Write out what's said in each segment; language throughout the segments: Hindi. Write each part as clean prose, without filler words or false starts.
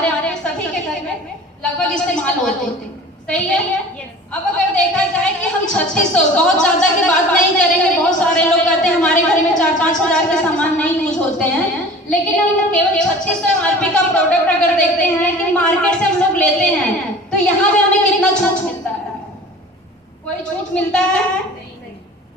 हमारे यहाँ सभी के घर में लगभग इस्तेमाल होते हैं। सही है। अब अगर देखा जाए कि हम 3600, बहुत ज्यादा की बात नहीं करेंगे, बहुत सारे लोग कहते हैं हमारे घर में 4-5 हजार के सामान नहीं यूज होते हैं, लेकिन हम केवल 3600 MRP का प्रोडक्ट अगर देखते हैं कि मार्केट से हम लोग लेते हैं तो यहाँ पे हमें कितना छूट मिलता है? कोई छूट मिलता है?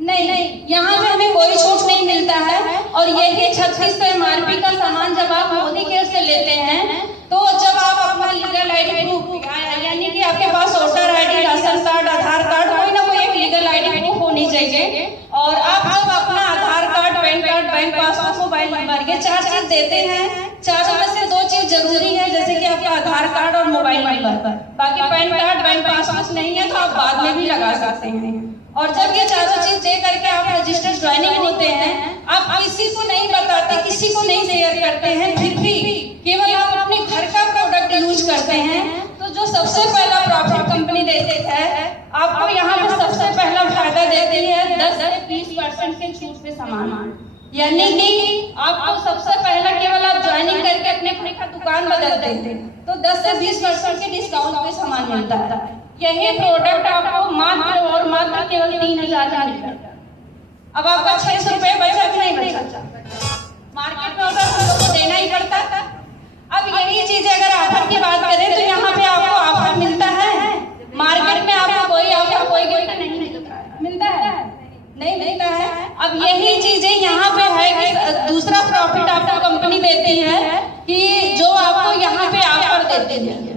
नहीं, यहाँ पे हमें कोई छूट नहीं मिलता है। और यही 3600 MRP का सामान जब आप मोदी केयर से लेते हैं तो जब आप अपना लीगल आईडी प्रूफ, यानी कि आपके पास वोटर आईडी, राशन कार्ड, आधार कार्ड, कोई ना कोई एक लीगल आईडी प्रूफ होनी चाहिए, और आप जब अपना Aadhaar card, PAN card, bank passbook, mobile number, ये 4 चीज देते हैं। 4 में से 2 चीज जरूरी है, जैसे कि आपका आधार कार्ड और मोबाइल नंबर। बाकी पैन कार्ड, बैंक पासबुक नहीं है तो आप बाद में भी लगा सकते हैं। और जब ये 4 चीज दे करके आप रजिस्टर्ड ज्वाइनिंग होते हैं, आप किसी को नहीं बताते, किसी को नहीं शेयर करते हैं, फिर भी केवल आप अपने घर का प्रोडक्ट यूज करते हैं, तो जो सबसे पहला प्रॉफिट कंपनी देती है आपको, यहाँ पे सबसे पहला फायदा देती है 10 से 20% के छूट पे सामान। यानी कि आपको सबसे पहला केवल आप ज्वाइनिंग करके अपने का दुकान बदलते हैं तो 10 से 20% के डिस्काउंट पे सामान मिलता है। यही प्रोडक्ट आपको मात्र और मात्र केवल 3000 का मिलता है। अब आपका 600 रुपए बचा कि नहीं बचा? मार्केट में अगर हम लोग को देना ही पड़ता था। अब यही चीज अगर ऑफर की बात करें तो यहाँ पे आपको ऑफर मिलता है। मार्केट में आपको कोई ऑफर, कोई गिफ्ट नहीं मिलता है, नहीं मिलता है। अब यही चीजें यहाँ पे है कि दूसरा प्रॉफिट आपको कंपनी देती है कि जो आपको यहाँ पे ऑफर देते हैं।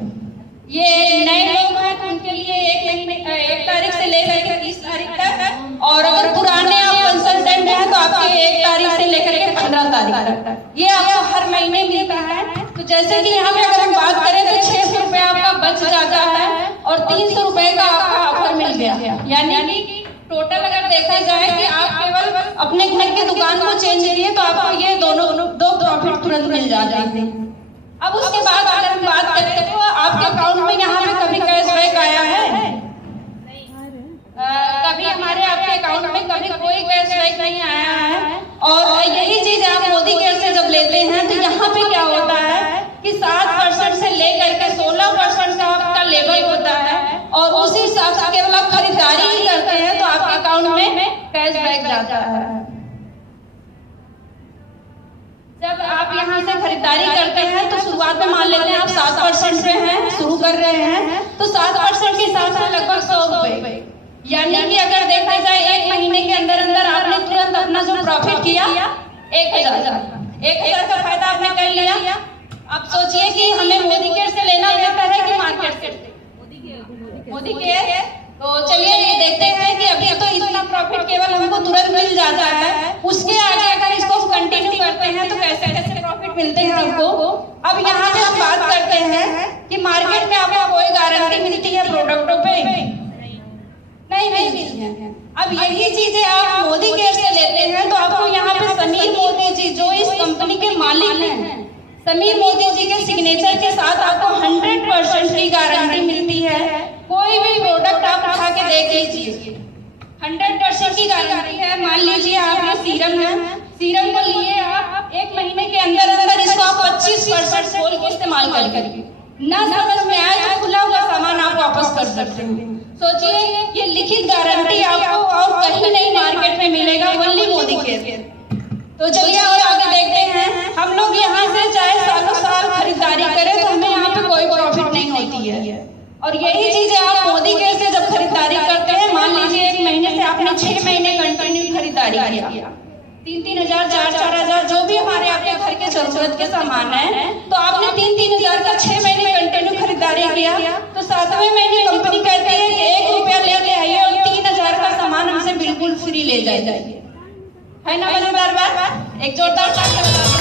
ये नए लोग हैं तो उनके लिए 1 तारीख से लेकर के 30 तारीख तक, और अगर पुराने आप कंसल्टेंट हैं तो आपके 1 तारीख से लेकर के 15 तारीख तक ये आपको हर महीने मिलता है। तो जैसे कि यहाँ पे अगर हम बात करें तो 600 रुपए आपका बच जाता है और 300 रुपए का आपका ऑफर मिल गया। यानी कि टोटल अगर देखा जाए कि आप केवल अपने घर की दुकान को चेंज किए तो आपको ये दो प्रॉफिट तुरंत मिल जाते हैं। अब उसके बाद अगर हम बात करें तो आपके अकाउंट में यहाँ पे कभी कैशबैक आया है? कभी हमारे आपके अकाउंट में कभी कोई कैशबैक नहीं आया है। और यही चीज आप मोदी केयर से जब लेते हैं तो यहाँ पे क्या होता है कि 7% से लेकर के 16% का आपका लेवल होता है, और उसी हिसाब से केवल आप खरीदारी ही करते हैं तो आपके अकाउंट में कैशबैक जाता है। जब आप यहाँ से खरीदारी करते हैं तो शुरुआत में मान लेते हैं आप 7% पे हैं, शुरू कर रहे हैं, तो 7% के हिसाब से लगभग 100 रुपए। यानी कि अगर देखा जाए 1 महीने के अंदर अंदर आपने तुरंत अपना जो प्रॉफिट किया 1000 का फायदा आपने कर लिया। अब सोचिए कि हमें मोदी केयर से लेना बेहतर है कि मार्केट से? मोदी केयर। तो चलिए ये देखते हैं कि अभी तो इतना प्रॉफिट केवल हमको तुरंत मिल जाता है, उसके आगे अगर इसको कंटिन्यू करते हैं तो कैसे कैसे प्रॉफिट मिलते हैं हमको। अब यहाँ पे हम बात करते हैं कि मार्केट में आपको कोई गारंटी मिलती है प्रोडक्टों पे? नहीं मिलती है। अब यही चीजें आप मोदी केयर से लेते हैं तो आपको यहाँ पे समीर मोदी जी जो इस कंपनी के मालिक हैं, समीर मोदी जी के सिग्नेचर के साथ आपको 100% की गारंटी मिलती है। कोई भी प्रोडक्ट आप उठा के देख लीजिए, 100% की गारंटी है। मान लीजिए आप ये सीरम है, सीरम को लिए आप 1 महीने के अंदर अंदर इसको आप 25% खोल के इस्तेमाल करके ना समझ में आए तो खुला हुआ सामान आप वापस कर सकते हैं। सोचिए ये लिखित गारंटी आपको और कहीं नहीं मार्केट में मिलेगा, ओनली मोदी केयर। तो चलिए और आगे देखते हैं। हम लोग यहाँ से चाहे सालों साल खरीदारी करें तो हमें यहाँ पे कोई प्रॉफिट नहीं होती है। और यही चीजें आप मोदी केयर से जब खरीदारी करते हैं, मान लीजिए 1 महीने से आपने 6 महीने कंटिन्यू खरीदारी किया, 3-3 हजार 4-4 हजार जो भी हमारे आपके घर के जरूरत के सामान है, तो आपने 3-3 हजार का 6 महीने कंटिन्यू खरीदारी किया तो 7वें महीने कंपनी कहती है कि 1 रुपया लेके आइए और 3000 का सामान हमसे बिल्कुल फ्री ले जाइए। है ना मजेदार बात? एक जोरदार ताली